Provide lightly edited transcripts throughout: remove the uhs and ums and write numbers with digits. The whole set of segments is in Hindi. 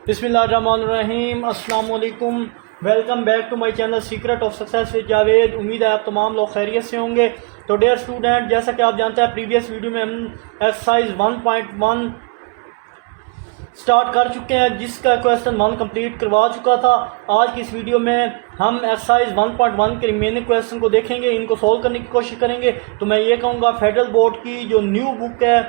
बिस्मिल्लाहिर्रहमानिर्रहीम, अस्सलाम वालेकुम। Welcome back to my channel secret of success with Javed. उम्मीद है आप तमाम लोग खैरियत से होंगे। तो डियर स्टूडेंट, जैसा कि आप जानते हैं प्रीवियस वीडियो में हम एक्सरसाइज 1.1 स्टार्ट कर चुके हैं, जिसका क्वेश्चन 1 कंप्लीट करवा चुका था। आज की इस वीडियो में हम एक्सरसाइज 1.1 के रिमेनिंग क्वेश्चन को देखेंगे, इनको सोल्व करने की कोशिश करेंगे। तो मैं ये कहूँगा फेडरल बोर्ड की जो न्यू बुक है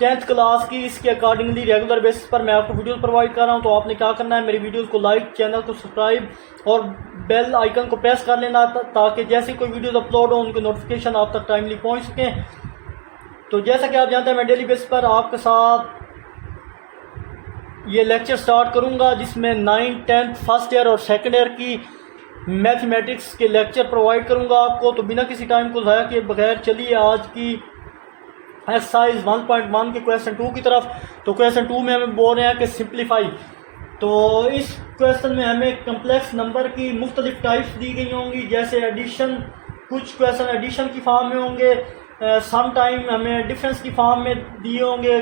10th क्लास की, इसके अकॉर्डिंगली रेगुलर बेसिस पर मैं आपको वीडियोस प्रोवाइड कर रहा हूं। तो आपने क्या करना है, मेरी वीडियोस को लाइक, चैनल को सब्सक्राइब और बेल आइकन को प्रेस कर लेना, ताकि जैसे कोई वीडियोस अपलोड हो उनके नोटिफिकेशन आप तक टाइमली पहुंच सकें। तो जैसा कि आप जानते हैं मैं डेली बेसिस पर आपके साथ ये लेक्चर स्टार्ट करूंगा, जिसमें 9th, 10th, फर्स्ट ईयर और सेकेंड ईयर की मैथमेटिक्स के लेक्चर प्रोवाइड करूंगा आपको। तो बिना किसी टाइम को ज़ाया किए बगैर चलिए आज की एक्सरसाइज 1.1 के क्वेश्चन 2 की तरफ। तो क्वेश्चन 2 में हमें बोल रहे हैं कि सिंप्लीफाई। तो इस क्वेश्चन में हमें कम्प्लेक्स नंबर की मुख्तलिफ टाइप्स दी गई होंगी, जैसे एडिशन, कुछ क्वेश्चन एडिशन की फॉर्म में होंगे, सम टाइम हमें डिफरेंस की फॉर्म में दिए होंगे,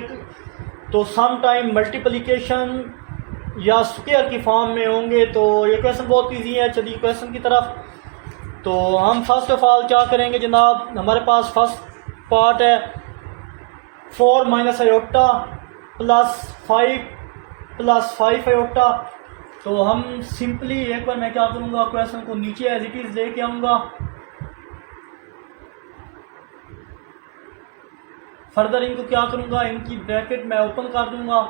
तो सम टाइम मल्टीप्लिकेशन या स्क्वायर की फॉर्म में होंगे। तो ये क्वेश्चन बहुत ईजी है। चलिए क्वेश्चन की तरफ। तो हम फर्स्ट ऑफ ऑल क्या करेंगे जनाब, हमारे पास फर्स्ट पार्ट है 4 माइनस आयोटा प्लस 5 आयोटा। तो हम सिंपली एक बार मैं क्या करूँगा, क्वेश्चन को नीचे एज इट इज़ लेके आऊँगा। फर्दर इनको क्या करूँगा, इनकी ब्रैकेट मैं ओपन कर दूँगा।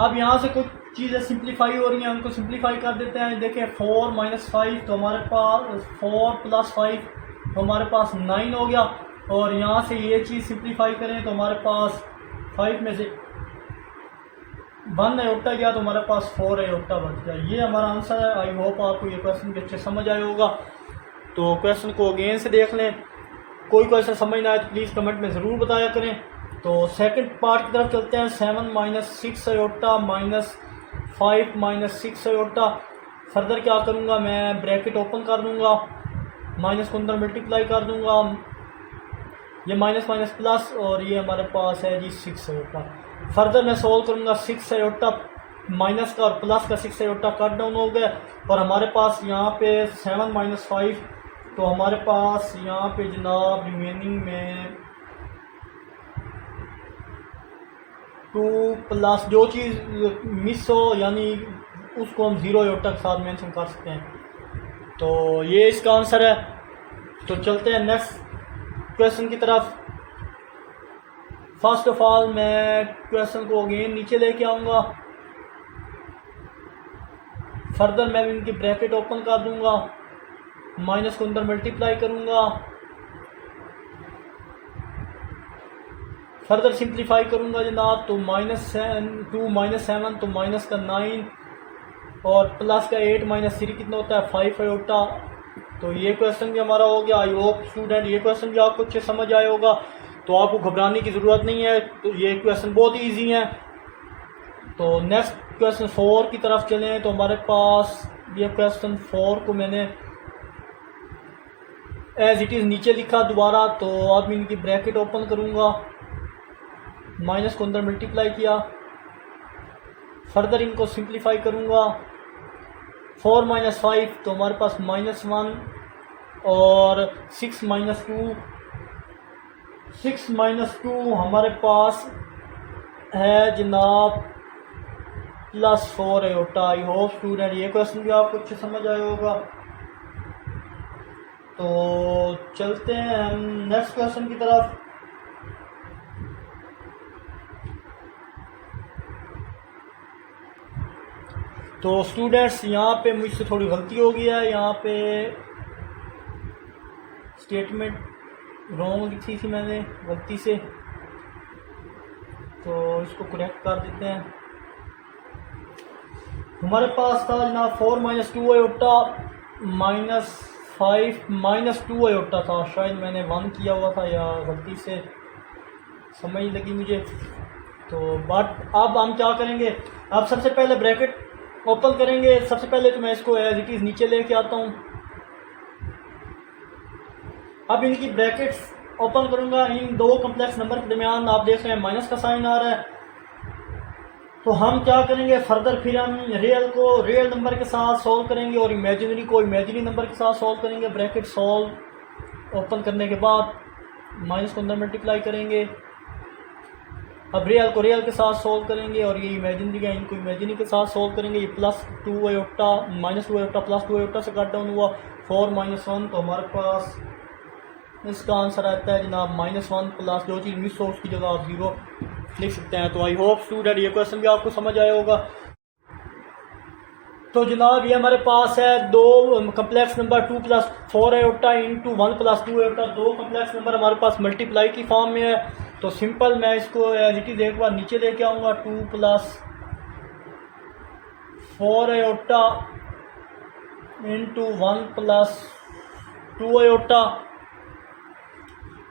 अब यहाँ से कुछ चीज़ें सिंप्लीफाई हो रही हैं, उनको सिंप्लीफाई कर देते हैं। देखें 4 माइनस 5, तो हमारे पास 4 प्लस 5 तो हमारे पास 9 हो गया। और यहाँ से ये चीज़ सिंप्लीफाई करें तो हमारे पास 5 में से 1 आयोटा गया, तो हमारे पास 4 आयोटा बच गया। ये हमारा आंसर है। आई होप आपको ये क्वेश्चन भी अच्छे समझ आया होगा। तो क्वेश्चन को अगेन से देख लें। कोई क्वेश्चन समझ ना आए तो प्लीज़ कमेंट में ज़रूर बताया करें। तो सेकंड पार्ट की तरफ चलते हैं। 7 minus 6 iota minus 5 minus 6 iota. Further क्या करूँगा, मैं ब्रैकेट ओपन कर दूँगा, माइनस को अंदर मल्टीप्लाई कर दूँगा, ये माइनस माइनस प्लस, और ये हमारे पास है जी 6 आयोटा। फर्दर मैं सोल्व करूँगा, 6 आयोटा माइनस का और प्लस का 6 आयोटा कट डाउन हो गया, और हमारे पास यहाँ पे 7 माइनस 5, तो हमारे पास यहाँ पे जनाब रिमेनिंग में 2 प्लस जो चीज़ मिस हो, यानी उसको हम 0 आयोटा के साथ मेंशन कर सकते हैं। तो ये इसका आंसर है। तो चलते हैं नेक्स्ट क्वेश्चन की तरफ। फर्स्ट ऑफ ऑल मैं क्वेश्चन को अगेन नीचे लेके आऊँगा। फर्दर मैं इनकी ब्रैकेट ओपन कर दूँगा, माइनस को अंदर मल्टीप्लाई करूँगा, फर्दर सिंप्लीफाई करूँगा जनाब। तो -2 माइनस 7 तो माइनस का 9 और प्लस का 8 माइनस 3 कितना होता है 5 आयोटा। तो ये क्वेश्चन भी हमारा हो गया। आई होप स्टूडेंट ये क्वेश्चन भी आपको अच्छे समझ आया होगा, तो आपको घबराने की ज़रूरत नहीं है। तो ये क्वेश्चन बहुत ईजी है। तो नेक्स्ट क्वेश्चन 4 की तरफ चलें। तो हमारे पास ये क्वेश्चन 4 को मैंने एज इट इज़ नीचे लिखा दोबारा। तो अब इनकी ब्रैकेट ओपन करूँगा, माइनस को अंदर मल्टीप्लाई किया, फर्दर इनको सिंप्लीफाई करूँगा। 4 माइनस 5 तो हमारे पास -1, और 6 माइनस 2 हमारे पास है जनाब +4 आयोटा। आई होप स्टूडेंट ये क्वेश्चन भी आपको अच्छे समझ आया होगा। तो चलते हैं हम नेक्स्ट क्वेश्चन की तरफ। तो स्टूडेंट्स यहाँ पे मुझसे थोड़ी गलती हो गई है, यहाँ पे स्टेटमेंट रॉन्ग लिखी थी मैंने गलती से, तो इसको करेक्ट कर देते हैं। हमारे पास था जनाब 4 minus 2 iota minus 5 minus 2 iota था। शायद मैंने 1 किया हुआ था या गलती से समझ लगी मुझे। तो बट अब हम क्या करेंगे, अब सबसे पहले ब्रैकेट ओपन करेंगे। सबसे पहले तो मैं इसको एज इट इज़ नीचे लेके आता हूँ। अब इनकी ब्रैकेट्स ओपन करूँगा, इन दो कम्प्लेक्स नंबर के दरमियान आप देख रहे हैं माइनस का साइन आ रहा है। तो हम क्या करेंगे फर्दर, फिर हम रियल को रियल नंबर के साथ सॉल्व करेंगे और इमेजिनरी को इमेजिनरी नंबर के साथ सॉल्व करेंगे। ब्रैकेट सॉल्व ओपन करने के बाद माइनस को अंदर मल्टीप्लाई करेंगे। अब रियल को रियल के साथ सॉल्व करेंगे और ये इमेजिनरी का इनको इमेजिनरी के साथ सॉल्व करेंगे। ये plus 2 iota minus 2 iota plus 2 iota से कट डाउन हुआ 4 माइनस 1, तो हमारे पास इसका आंसर आता है जनाब -1 प्लस जो चीज़ मिस हो उसकी जगह आप 0 लिख सकते हैं। तो आई होप स्टूडेंट ये क्वेश्चन भी आपको समझ आया होगा। तो जनाब ये हमारे पास है दो complex number 2 + 4 iota into 1 + 2 iota, दो कम्प्लेक्स नंबर हमारे पास मल्टीप्लाई की फॉर्म में है। तो सिंपल मैं इसको एज इट इज़ एक बार नीचे लेके आऊँगा, 2 + 4 आयोटा इंटू 1 + 2 आयोटा।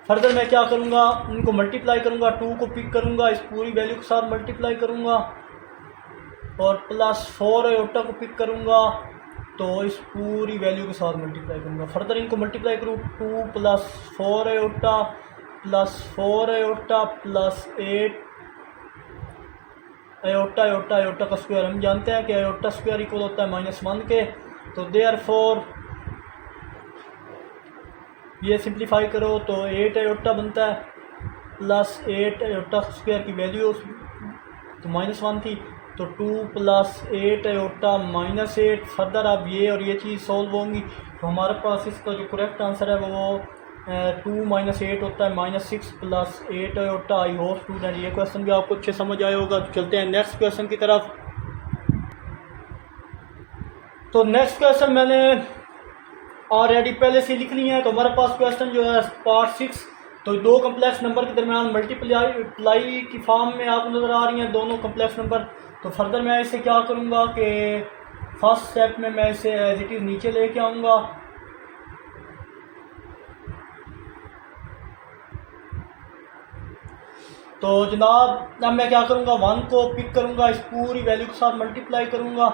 फर्दर मैं क्या करूँगा, इनको मल्टीप्लाई करूँगा, 2 को पिक करूँगा, इस पूरी वैल्यू के साथ मल्टीप्लाई करूँगा और प्लस 4 आयोटा को पिक करूँगा तो इस पूरी वैल्यू के साथ मल्टीप्लाई करूँगा। फर्दर इनको मल्टीप्लाई करूँ, 2 + 4 iota plus 4 iota plus 8 iota iota iota का स्क्वायर। हम जानते हैं कि आयोटा स्क्वायर इक्वल होता है -1 के। तो देयरफॉर ये सिंप्लीफाई करो तो 8 आयोटा बनता है प्लस 8 आयोटा स्क्वायर की वैल्यू तो -1 थी, तो 2 + 8 आयोटा -8। फर्दर अब ये और ये चीज़ सॉल्व होंगी तो हमारे पास इसका जो करेक्ट आंसर है वो 2 - 8 होता है -6 प्लस 8 आयोटा। आई होप स्टूडेंट ये क्वेश्चन भी आपको अच्छे समझ आया होगा। तो चलते हैं नेक्स्ट क्वेश्चन की तरफ। तो नेक्स्ट क्वेश्चन मैंने ऑलरेडी पहले से लिख ली है। तो हमारे पास क्वेश्चन जो है पार्ट 6, तो दो कम्प्लेक्स नंबर के दरमियान मल्टीप्लाई की फॉर्म में आपको नज़र आ रही हैं दोनों कम्प्लेक्स नंबर। तो फर्दर मैं इसे क्या करूँगा कि फर्स्ट स्टेप में मैं इसे एज इट इज़ नीचे लेके आऊँगा। तो जनाब अब मैं क्या करूँगा, 1 को पिक करूँगा, इस पूरी वैल्यू के साथ मल्टीप्लाई करूँगा,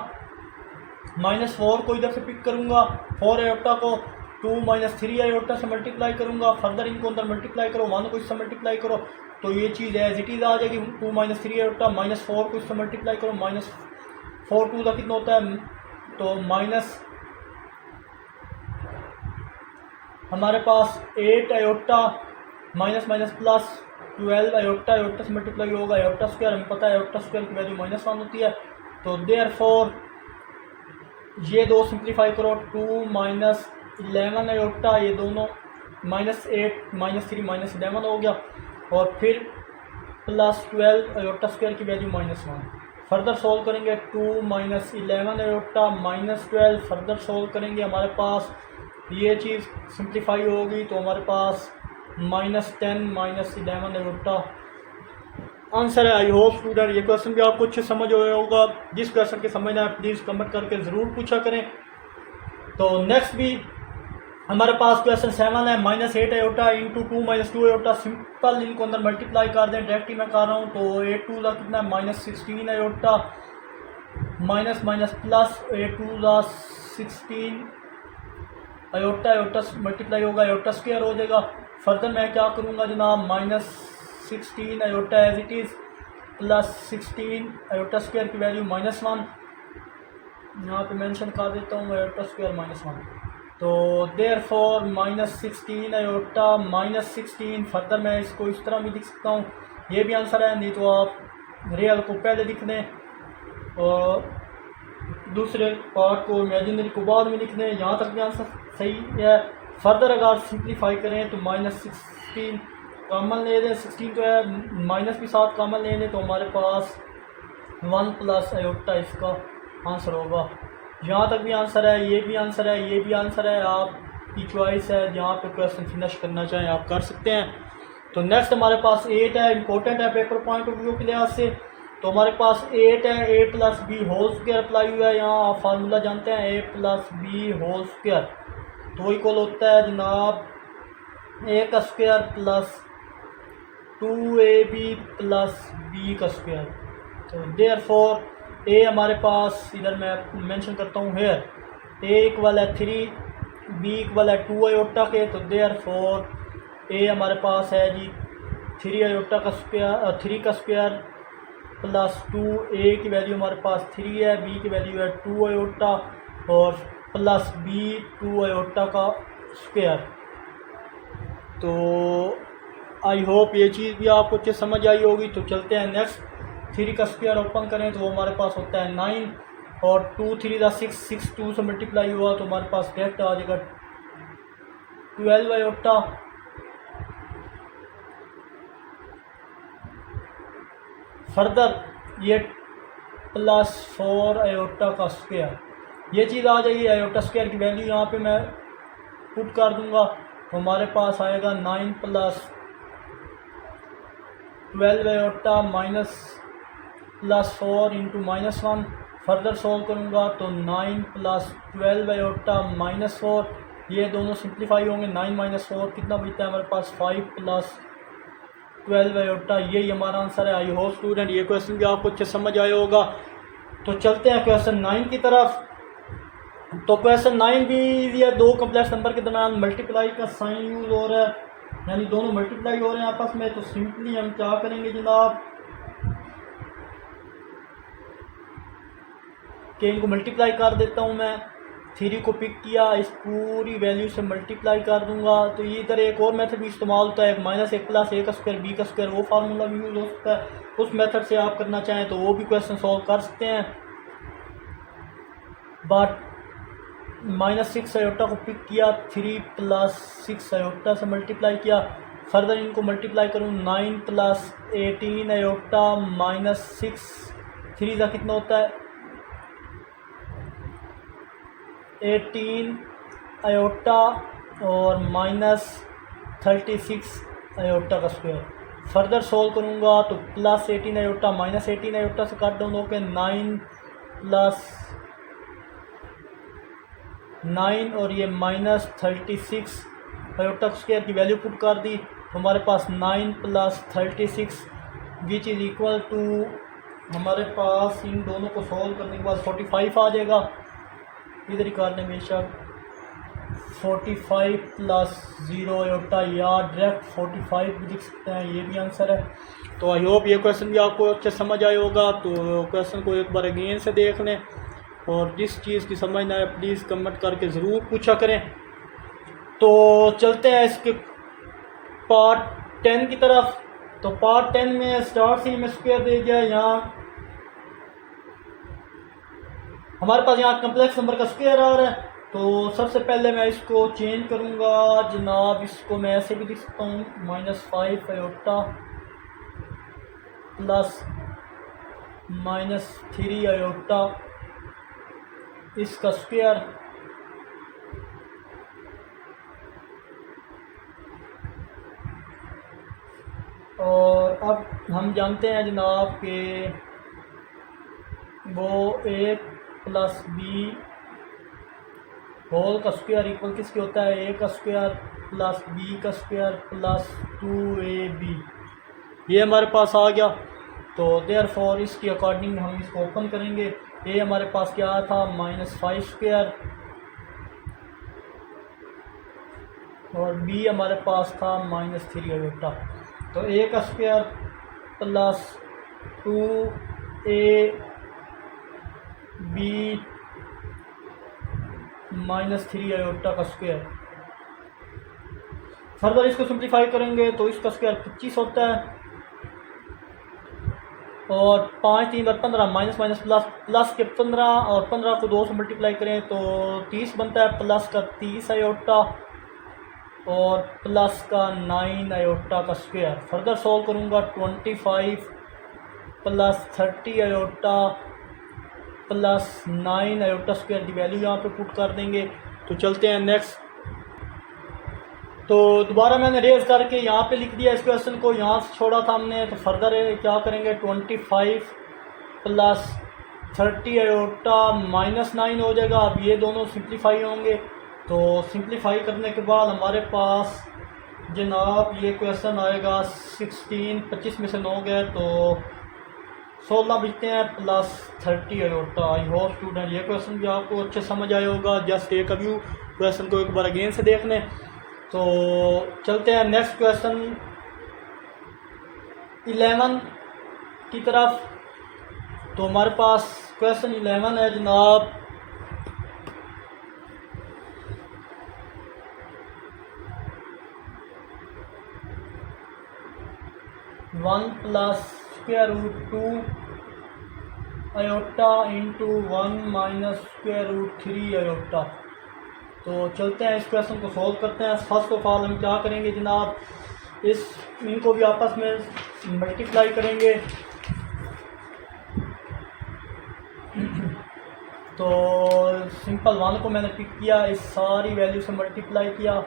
-4 को इधर से पिक करूँगा, 4 आयोटा को 2 - 3 आयोटा से मल्टीप्लाई करूँगा। फर्दर इनको अंदर मल्टीप्लाई करो, 1 को इससे मल्टीप्लाई करो तो ये चीज़ एज इट इज़ आ जाएगी। 2 - 3 आयोटा -4 को इससे मल्टीप्लाई करो, -4 2 का कितना होता है, तो माइनस हमारे पास 8 iota minus minus plus 12 iota iota से मल्टीप्लाई होगा। आयोटा स्क्वायर हमें पता है आयोटा स्क्वायर की वैल्यू -1 होती है। तो देयरफॉर ये दो सिंप्लीफाई करो, 2 - 11 आयोटा, ये दोनों -8 -3 -11 हो गया और फिर प्लस 12 आयोटा स्क्वायर की वैल्यू -1। फर्दर सोल्व करेंगे, 2 - 11 आयोटा -12 फर्दर सोल्व करेंगे, हमारे पास ये चीज़ सिंप्लीफाई होगी तो हमारे पास -10 - 11 आयोटा आंसर है। आई होप स्टूडेंट ये क्वेश्चन भी आपको अच्छे समझ आया होगा। जिस क्वेश्चन के समझना है प्लीज़ कमेंट करके ज़रूर पूछा करें। तो नेक्स्ट भी हमारे पास क्वेश्चन 7 है, -8 आयोटा इंटू 2 - 2 आयोटा। सिंपल इनको अंदर मल्टीप्लाई कर दें, डायरेक्ट ही मैं कर रहा हूँ। तो 8 2 का कितना है -16 iota minus minus plus 8 2 16 iota iota multiply होगा, आयोटा स्क्वायर हो जाएगा। फर्दर मैं क्या करूँगा जनाब, -16 iota as it is plus 16 iota square की वैल्यू -1 यहाँ पे मेंशन कर देता हूँ, आयोटा स्क्वायर -1। तो देयरफॉर -16 आयोटा -16। फर्दर मैं इसको इस तरह भी लिख सकता हूँ, ये भी आंसर है। नहीं तो आप रियल को पहले लिख दें और दूसरे पार्ट को इमेजिनरी को बाद में लिख दें, यहाँ तक भी आंसर सही है। फर्दर अगर सिंप्लीफाई करें तो -16 कॉमन ले लें, 16 तो है, माइनस भी साथ कॉमन ले लें तो हमारे पास 1 प्लस आयोटा इसका आंसर होगा। यहाँ तक भी आंसर है, ये भी आंसर है, ये भी आंसर है। आपकी चॉइस है, जहाँ पे क्वेश्चन फिनिश करना चाहें आप कर सकते हैं। तो नेक्स्ट हमारे पास 8 है, इंपॉर्टेंट है पेपर पॉइंट ऑफ व्यू के लिहाज से। तो हमारे पास 8 है, a + b whole square apply हुआ है। यहाँ आप फार्मूला जानते हैं, a + b होल स्क्वायर तो इक्वल होता है जनाब a का स्क्वायर प्लस 2ab + b का स्क्वायर। तो देयरफॉर a हमारे पास इधर मैं मेंशन करता हूँ हेयर, a = 3 b = 2 आयोटा के। तो देयरफॉर ए हमारे पास है जी 3 आयोटा का स्क्वायर 3 का स्क्वायर प्लस 2, ए की वैल्यू हमारे पास 3 है, बी की वैल्यू है 2 आयोटा और प्लस बी 2 आयोटा का स्क्वायर। तो आई होप ये चीज़ भी आपको अच्छे समझ आई होगी। तो चलते हैं नेक्स्ट। 3 का स्क्वायर ओपन करें तो वो हमारे पास होता है 9 और 2 3 दा 6, 6 2 से मल्टीप्लाई हुआ तो हमारे पास डायरेक्ट आ जाएगा 12 आयोटा फर्दर ये प्लस 4 आयोटा का स्क्वायर। ये चीज़ आ जाएगी। आयोटा स्क्वायर की वैल्यू यहाँ पे मैं पुट कर दूंगा तो हमारे पास आएगा 9 plus 12 iota minus plus 4 into -1। Further solve करूँगा तो 9 प्लस 12 आयोटा माइनस 4, ये दोनों सिंप्लीफाई होंगे। 9 माइनस 4 कितना बचता है हमारे पास 5 प्लस 12 आयोटा। यही हमारा आंसर है। आई होप स्टूडेंट ये क्वेश्चन भी आपको अच्छे समझ आया होगा। तो चलते हैं क्वेश्चन 9 की तरफ। तो क्वेश्चन 9 भी ये दो कम्प्लेक्स नंबर के दरमियान मल्टीप्लाई का साइन यूज़ हो रहा है, यानी दोनों मल्टीप्लाई हो रहे हैं आपस में। तो सिंपली हम क्या करेंगे जनाब कि इनको मल्टीप्लाई कर देता हूँ मैं। 3 को पिक किया, इस पूरी वैल्यू से मल्टीप्लाई कर दूंगा। तो ये इधर एक और मेथड भी इस्तेमाल होता है, -1 प्लस ए का स्क्वायर बी का स्क्वायर, वो फार्मूला भी यूज़ हो सकता है। उस मेथड से आप करना चाहें तो वो भी क्वेश्चन सॉल्व कर सकते हैं। बट -6 आयोटा को पिक किया, 3 प्लस 6 आयोटा से मल्टीप्लाई किया। फर्दर इनको मल्टीप्लाई करूँ 9 प्लस 18 आयोटा -6, 3 का कितना होता है 18 आयोटा और -36 आयोटा का स्क्वायर। फर्दर सॉल्व करूँगा तो प्लस 18 आयोटा -18 आयोटा से कट डाउन होकर 9 प्लस 9 और ये -36 आयोटा स्क्वायर की वैल्यू पुट कर दी तो हमारे पास 9 plus 36 which is equal to हमारे पास इन दोनों को सॉल्व करने के बाद 45 आ जाएगा। इधर ही कर लेंगे बेशक 45 प्लस 0 आयोटा या डायरेक्ट 45 भी लिख सकते हैं, ये भी आंसर है। तो आई होप ये क्वेश्चन भी आपको अच्छे समझ आया होगा। तो क्वेश्चन को एक बार अगेन से देख लें और जिस चीज़ की समझ ना आए प्लीज़ कमेंट करके ज़रूर पूछा करें। तो चलते हैं इसके पार्ट 10 की तरफ। तो पार्ट 10 में स्टार्ट से ही मैं स्क्वायर दे दिया। यहाँ हमारे पास यहाँ कम्प्लेक्स नंबर का स्क्वायर आ रहा है। तो सबसे पहले मैं इसको चेंज करूँगा जनाब, इसको मैं ऐसे भी लिख सकता हूँ -5 आयोटा प्लस -3 आयोटा इसका स्क्वायर। और अब हम जानते हैं जनाब कि वो a प्लस बी होल का स्क्वायर इक्वल किसके होता है a का स्क्वायर प्लस b का स्क्वायर प्लस 2ab। ये हमारे पास आ गया। तो देयरफॉर इसके अकॉर्डिंग हम इसको ओपन करेंगे। a हमारे पास क्या था -5 स्क्वायर और b हमारे पास था -3 आयोटा। तो a का स्क्वायर प्लस 2ab -3 आयोटा का स्क्वायर। फर्दर इसको सिंप्लीफाई करेंगे तो इसका स्क्वायर 25 होता है और 5 3 और 15 माइनस माइनस प्लस, प्लस के 15 और 15 को 2 से मल्टीप्लाई करें तो 30 बनता है, प्लस का 30 आयोटा और प्लस का 9 आयोटा का स्क्वायर। फर्दर सॉल्व करूँगा 25 plus 30 iota plus 9 iota square की वैल्यू यहाँ पे पुट कर देंगे। तो चलते हैं नेक्स्ट। तो दोबारा मैंने रेज करके यहाँ पे लिख दिया इस क्वेश्चन को, यहाँ से छोड़ा था हमने। तो फर्दर क्या करेंगे 25 प्लस 30 आयोटा -9 हो जाएगा। अब ये दोनों सिंप्लीफाई होंगे। तो सिंप्लीफाई करने के बाद हमारे पास जनाब ये क्वेश्चन आएगा 16, 25 में से 9 गए तो 16 बचते हैं प्लस 30 आयोटा। आई होप स्टूडेंट ये क्वेश्चन भी आपको अच्छे समझ आया होगा। जस्ट एक व्यू क्वेश्चन को एक बार अगेन से देख लें। तो चलते हैं नेक्स्ट क्वेश्चन 11 की तरफ। तो हमारे पास क्वेश्चन 11 है जनाब, 1 plus square root 2 iota into 1 minus square root 3 iota. तो चलते हैं इस क्वेश्चन को सॉल्व करते हैं। फर्स्ट ऑफ ऑल हम क्या करेंगे जनाब, इनको भी आपस में मल्टीप्लाई करेंगे। तो सिंपल 1 को मैंने पिक किया, इस सारी वैल्यू से मल्टीप्लाई किया,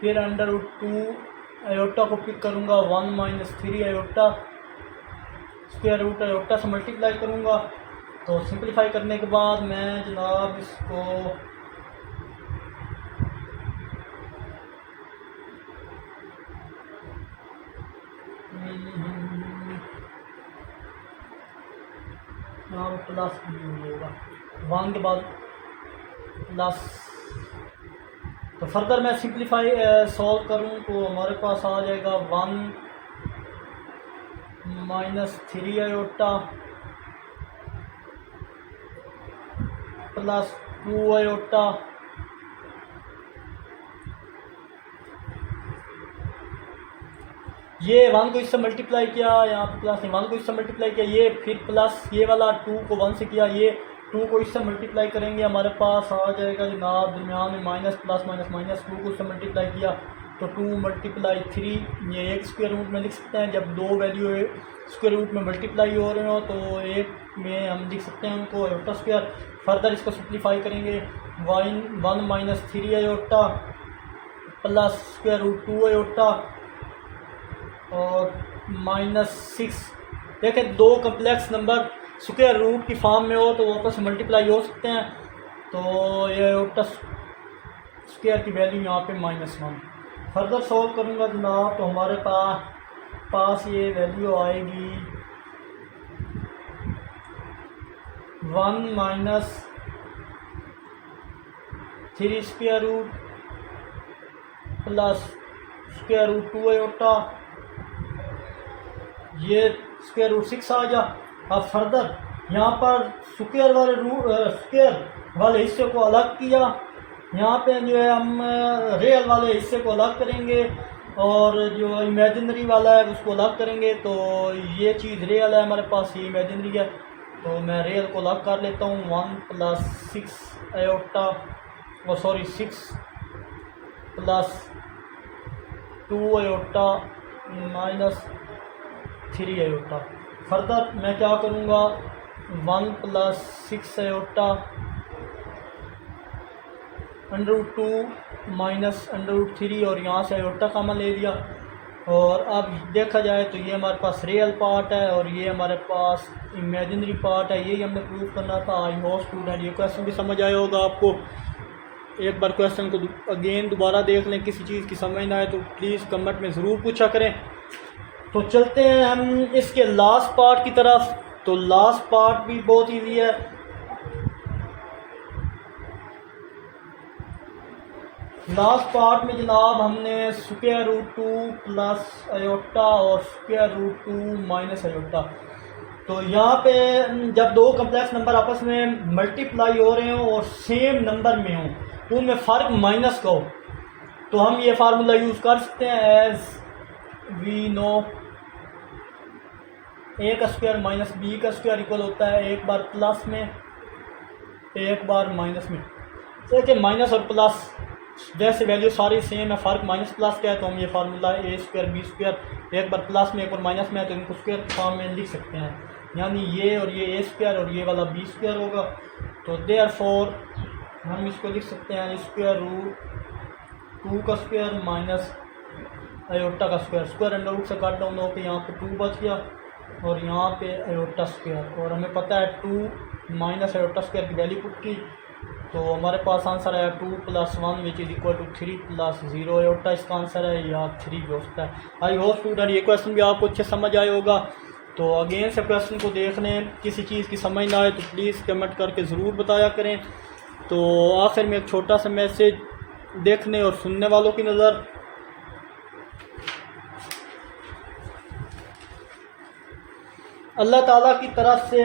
फिर अंडर रूट 2 आयोटा को पिक करूँगा, 1 minus 3 iota square root iota से मल्टीप्लाई करूँगा। तो सिंपलीफाई करने के बाद मैं जनाब इसको यहाँ प्लस होगा 1 के बाद प्लस। तो फर्दर मैं सिंपलीफाई सॉल्व करूँ तो हमारे पास आ जाएगा 1 माइनस 3 आयोटा प्लस 2 आयोटा ये 1 को इससे मल्टीप्लाई किया, यहाँ प्लस 1 को इससे मल्टीप्लाई किया, ये फिर प्लस ये वाला 2 को 1 से किया, ये 2 को इससे मल्टीप्लाई करेंगे, हमारे पास आ जाएगा जनाब दरमियान में माइनस प्लस माइनस माइनस 2 को इससे मल्टीप्लाई किया तो 2 मल्टीप्लाई 3, ये एक स्क्वायर रूट में लिख सकते हैं। जब दो वैल्यू स्क्वायर रूट में मल्टीप्लाई हो रहे हो तो एक में हम लिख सकते हैं उनको आयोटा स्क्वायर। फर्दर इसको सिंप्लीफाई करेंगे, 1 minus 3 iota plus square root 2 iota और माइनस 6। देखें दो कम्प्लेक्स नंबर स्क्वायर रूट की फॉर्म में हो तो वो आपस में मल्टीप्लाई हो सकते हैं। तो ये आयोटा स्क्वायर की वैल्यू यहाँ पे -1। फर्दर सॉल्व करूँगा जनाब तो हमारे पास ये वैल्यू आएगी 1 minus 3 square root plus square root 2 iota, ये स्क्वायर रूट 6 आ गया। अब फर्दर यहाँ पर स्क्वायर वाले हिस्से को अलग किया, यहाँ पे जो है हम रियल वाले हिस्से को अलग करेंगे और जो इमेजिनरी वाला है उसको अलग करेंगे। तो ये चीज़ रियल है हमारे पास, ये इमेजिनरी है, तो मैं रियल को अलग कर लेता हूँ। 1 plus 6 iota 6 plus 2 iota minus 3 iota. Further मैं क्या करूँगा, 1 प्लस 6 आयोटा √2 माइनस √3 और यहाँ से आयोटा कॉमन ले लिया। और अब देखा जाए तो ये हमारे पास रियल पार्ट है और ये हमारे पास इमेजिनरी पार्ट है, यही हमने प्रूव करना था। आई होप स्टूडेंट ये क्वेश्चन भी समझ आया होगा आपको। एक बार क्वेश्चन को अगेन दोबारा देख लें, किसी चीज़ की समझ ना आए तो प्लीज़ कमेंट में ज़रूर पूछा करें। तो चलते हैं हम इसके लास्ट पार्ट की तरफ। तो लास्ट पार्ट भी बहुत ईजी है। लास्ट पार्ट में जनाब हमने स्क्वायर रूट 2 प्लस आयोटा और स्क्वायर रूट 2 माइनस आयोटा। तो यहाँ पे जब दो कम्प्लेक्स नंबर आपस में मल्टीप्लाई हो रहे हो और सेम नंबर में हो तो उनमें फ़र्क माइनस का हो तो हम ये फार्मूला यूज़ कर सकते हैं। एज वी नो a का स्क्वायर माइनस b का स्क्वायर इक्वल होता है एक बार प्लस में एक बार माइनस में। देखिए माइनस और प्लस जैसे वैल्यू सारी सेम है, फ़र्क माइनस प्लस का है, तो हम ये formula a square b square एक बार प्लस में एक बार माइनस में है तो इनको स्क्वायर फॉर्म में लिख सकते हैं। यानी ये और ये a स्क्वायर और ये वाला b स्क्वायर होगा। तो देयरफॉर हम इसको लिख सकते हैं स्क्वायर रूट 2 का स्क्वायर माइनस आयोटा का स्क्वायर। स्क्वायर अंडर रूट से कट डाउन होकर यहाँ पे 2 बच गया और यहाँ पे आयोटा स्क्वायर। और हमें पता है 2 माइनस आयोटा स्क्वायर की वैल्यू पुट की तो हमारे पास आंसर आया 2 + 1 which is equal to 3 + 0 iota इसका आंसर है, या 3 भी हो सकता है। आई होप स्टूडेंट ये क्वेश्चन भी आपको अच्छे समझ आया होगा। तो अगेन से क्वेश्चन को देख लें, किसी चीज़ की समझ ना आए तो प्लीज़ कमेंट करके ज़रूर बताया करें। तो आखिर में एक छोटा सा मैसेज देखने और सुनने वालों की नज़र। अल्लाह ताला की तरफ से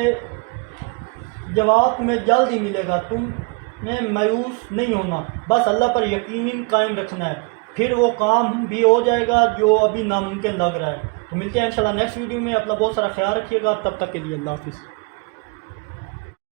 जवाब तुम्हें जल्द ही मिलेगा। तुम्हें मायूस नहीं होना, बस अल्लाह पर यकीन कायम रखना है, फिर वो काम भी हो जाएगा जो अभी नामुमकिन लग रहा है। तो मिलते हैं इंशाल्लाह नेक्स्ट वीडियो में। अपना बहुत सारा ख्याल रखिएगा, तब तक के लिए अल्लाह हाफिज़।